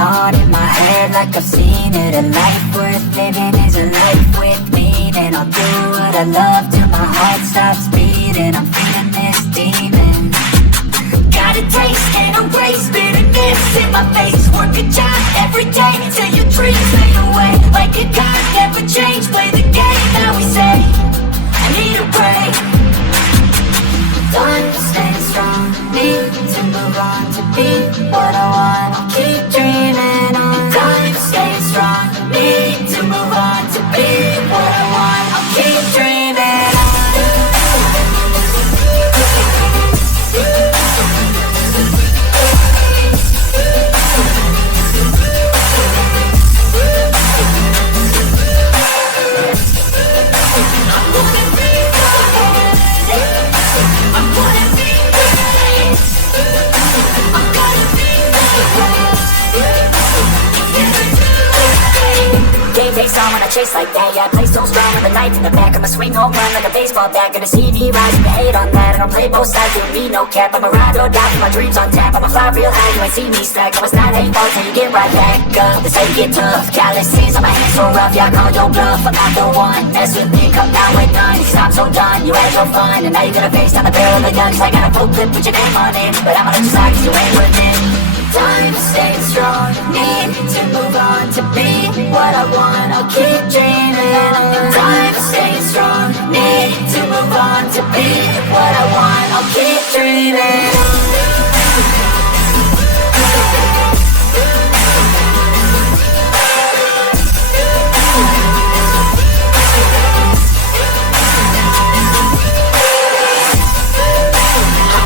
on in my head like I've seen it. A life worth living is a life with meaning. I'll do what I love till my heart stops beating. I'm feeding this demon. Got a taste, can't erase bitterness in my face. Work a job every day till your dreams fade away. Like a god, never change, play the game that we say. I need a break. Time to stay strong, need to move on to be what I want. I'll keep dreaming on. Time to stay strong, need to move on to be what I want. I'll keep dreaming on. Takes on when I chase like that, yeah, I play so strong with a knife in the back. I'ma swing home run like a baseball bat. Gonna see me rise, you hate on that. I don't play both sides, doing me no cap. I'm a ride or die, my dreams on tap. I'ma fly real high, you ain't see me stack. I was not hateful till you get right back up. This ain't get tough, calluses on my hands so rough. Yeah, I call your bluff, I'm not the one. Mess with me, come down with none. Cause I'm so done, you had your fun. And now you're gonna face down the barrel of the gun. Cause I got a full clip with your name on it. But I'ma let you slide cause you ain't worth it. Time to stay strong, need to move on to be what I want. I'll keep dreaming. Time to stay strong, need